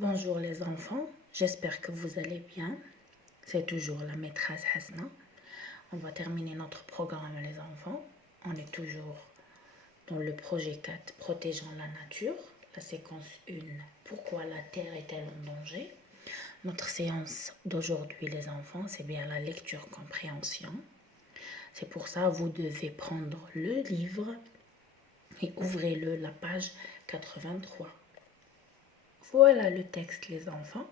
Bonjour les enfants, j'espère que vous allez bien. C'est toujours la maîtresse Hasna. On va terminer notre programme les enfants. On est toujours dans le projet 4, protégeant la nature. La séquence 1, pourquoi la Terre est-elle en danger? Notre séance d'aujourd'hui les enfants, c'est bien la lecture compréhension. C'est pour ça que vous devez prendre le livre et ouvrez-le la page 83. Voilà le texte les enfants.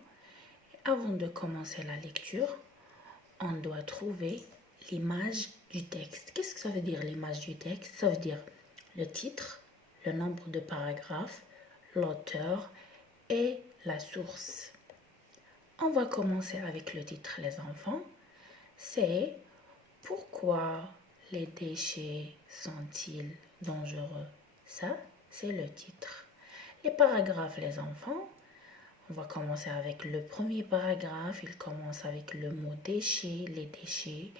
Avant de commencer la lecture, on doit trouver l'image du texte. Qu'est-ce que ça veut dire l'image du texte? Ça veut dire le titre, le nombre de paragraphes, l'auteur et la source. On va commencer avec le titre les enfants. C'est pourquoi les déchets sont-ils dangereux? Ça, c'est le titre. Les paragraphes les enfants. On va commencer avec le premier paragraphe. Il commence avec le mot déchet, les déchets,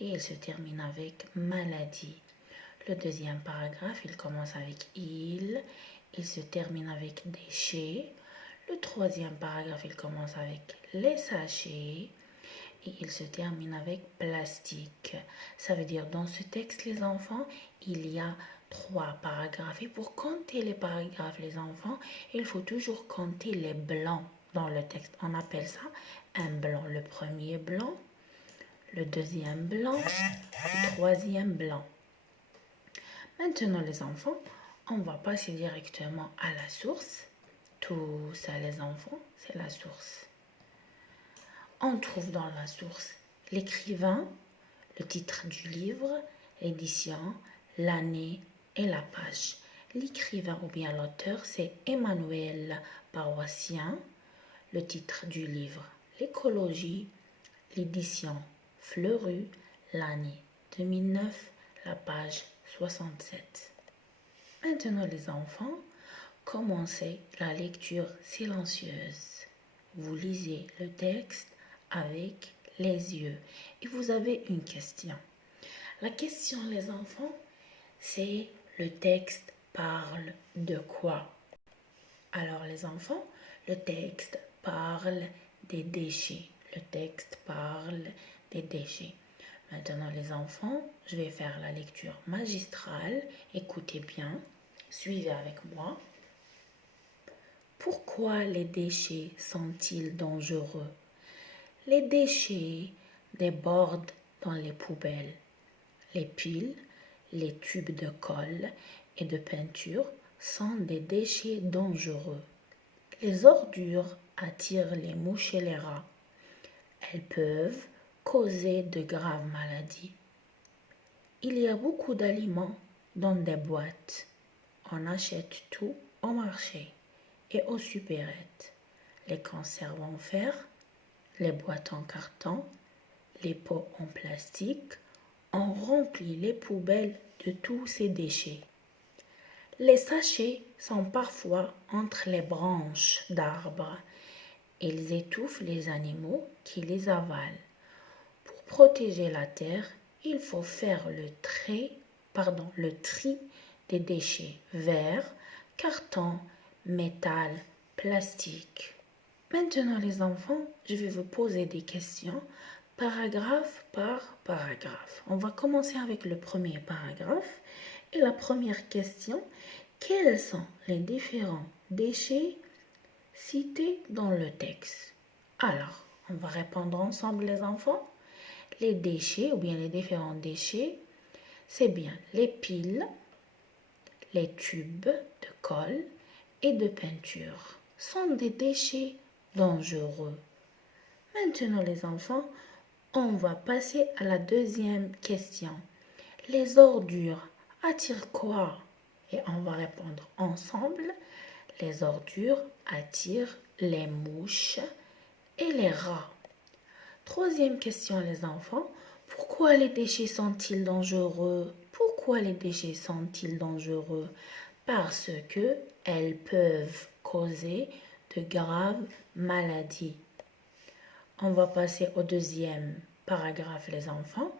et il se termine avec maladie. Le deuxième paragraphe, il commence avec il se termine avec déchets. Le troisième paragraphe, il commence avec les sachets et il se termine avec plastique. Ça veut dire dans ce texte, les enfants, il y a 3 paragraphes. Et pour compter les paragraphes, les enfants, il faut toujours compter les blancs dans le texte. On appelle ça un blanc. Le premier blanc, le deuxième blanc, le troisième blanc. Maintenant, les enfants, on va passer directement à la source. Tout ça, les enfants, c'est la source. On trouve dans la source l'écrivain, le titre du livre, l'édition, l'année et la page. L'écrivain ou bien l'auteur, c'est Emmanuel Paroissien. Le titre du livre, l'écologie, l'édition, Fleury, l'année 2009, la page 67. Maintenant les enfants, commencez la lecture silencieuse. Vous lisez le texte avec les yeux et vous avez une question. La question les enfants, c'est le texte parle de quoi? Alors les enfants, le texte parle des déchets. Le texte parle des déchets. Maintenant les enfants, je vais faire la lecture magistrale. Écoutez bien, suivez avec moi. Pourquoi les déchets sont-ils dangereux? Les déchets débordent dans les poubelles. Les piles, les tubes de colle et de peinture sont des déchets dangereux. Les ordures attirent les mouches et les rats. Elles peuvent causer de graves maladies. Il y a beaucoup d'aliments dans des boîtes. On achète tout au marché et aux supérettes. Les conserves en fer, les boîtes en carton, les pots en plastique, on remplit les poubelles de tous ces déchets. Les sachets sont parfois entre les branches d'arbres. Ils étouffent les animaux qui les avalent. Pour protéger la terre, il faut faire le tri des déchets verre, carton, métal, plastique. Maintenant les enfants, je vais vous poser des questions paragraphe par paragraphe. On va commencer avec le premier paragraphe. Et la première question, quels sont les différents déchets cités dans le texte? Alors, on va répondre ensemble les enfants. Les déchets ou bien les différents déchets, c'est bien les piles, les tubes de colle et de peinture sont des déchets dangereux. Maintenant les enfants, on va passer à la deuxième question. Les ordures attirent quoi? Et on va répondre ensemble. Les ordures attirent les mouches et les rats. Troisième question les enfants. Pourquoi les déchets sont-ils dangereux? Pourquoi les déchets sont-ils dangereux? Parce que elles peuvent causer de graves maladies. On va passer au deuxième paragraphe les enfants.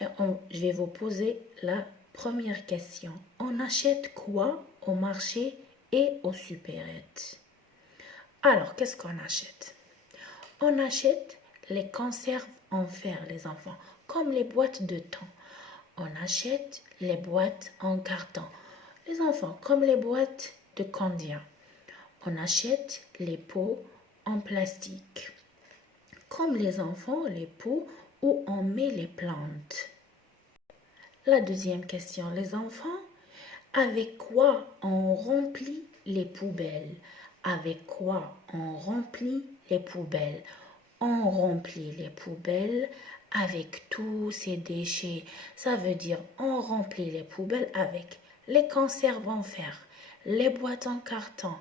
Et je vais vous poser la première question. On achète quoi au marché et aux supérettes? Alors, qu'est-ce qu'on achète? On achète les conserves en fer, les enfants, comme les boîtes de thon. On achète les boîtes en carton. Les enfants, comme les boîtes de Candia. On achète les pots en plastique. Comme les enfants, les pots où on met les plantes. La deuxième question, les enfants, avec quoi on remplit les poubelles? Avec quoi on remplit les poubelles? On remplit les poubelles avec tous ces déchets. Ça veut dire on remplit les poubelles avec les conserves en fer, les boîtes en carton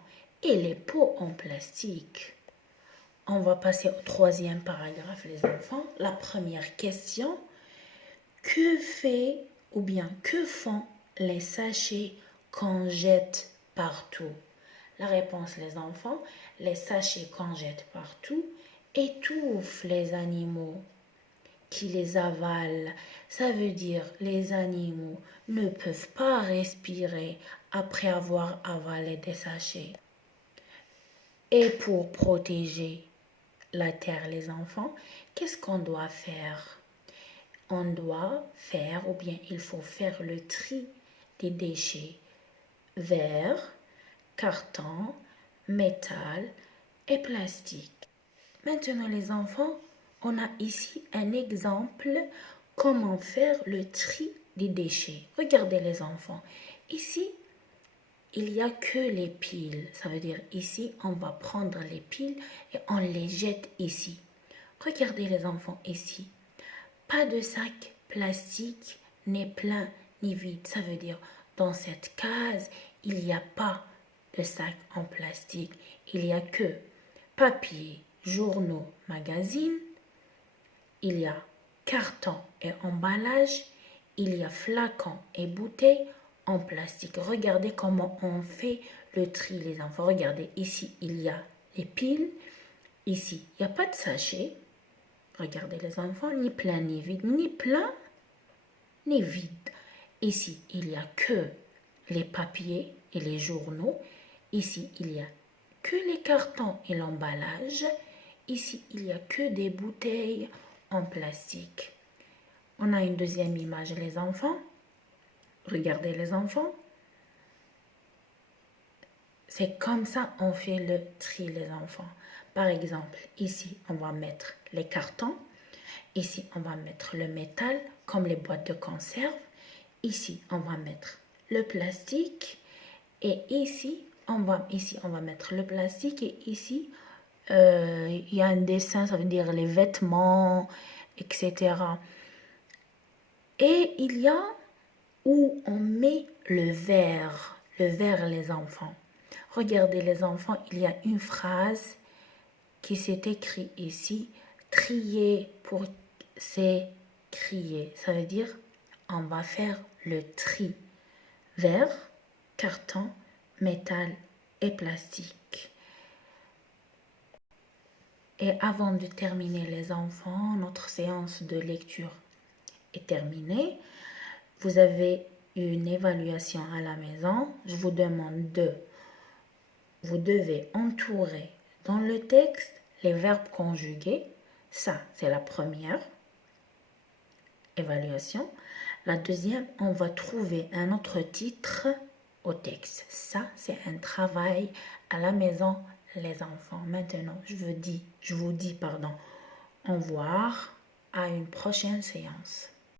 et les pots en plastique. On va passer au troisième paragraphe, les enfants. La première question, que fait ou bien que font les sachets qu'on jette partout? La réponse, les enfants, les sachets qu'on jette partout étouffent les animaux qui les avalent. Ça veut dire les animaux ne peuvent pas respirer après avoir avalé des sachets. Et pour protéger la terre, les enfants, qu'est-ce qu'on doit faire? On doit faire, ou bien il faut faire le tri des déchets verre, carton, métal et plastique. Maintenant les enfants, on a ici un exemple comment faire le tri des déchets. Regardez les enfants. Ici, il n'y a que les piles. Ça veut dire ici, on va prendre les piles et on les jette ici. Regardez les enfants ici. Pas de sac plastique ni plein ni vide. Ça veut dire dans cette case, il n'y a pas de sac en plastique. Il n'y a que papier, journaux, magazines. Il y a carton et emballage. Il y a flacons et bouteilles en plastique. Regardez comment on fait le tri, les enfants. Regardez, ici, il y a les piles. Ici, il n'y a pas de sachet. Regardez les enfants, ni plein ni vide, ni plein ni vide. Ici, il n'y a que les papiers et les journaux. Ici, il n'y a que les cartons et l'emballage. Ici, il n'y a que des bouteilles en plastique. On a une deuxième image, les enfants. Regardez les enfants. C'est comme ça on fait le tri, les enfants. Par exemple, ici, on va mettre les cartons. Ici, on va mettre le métal, comme les boîtes de conserve. Ici, on va mettre le plastique. Et ici, on va mettre le plastique. Et ici, il y a un dessin, ça veut dire les vêtements, etc. Et il y a où on met le verre, les enfants. Regardez les enfants, il y a une phrase qui s'est écrite ici. Trier pour s'écrier. Ça veut dire on va faire le tri. Verre, carton, métal et plastique. Et avant de terminer les enfants, notre séance de lecture est terminée. Vous avez une évaluation à la maison. Je vous demande vous devez entourer dans le texte les verbes conjugués. Ça, c'est la première évaluation. La deuxième, on va trouver un autre titre au texte. Ça, c'est un travail à la maison, les enfants. Maintenant, je vous dis, au revoir, à une prochaine séance.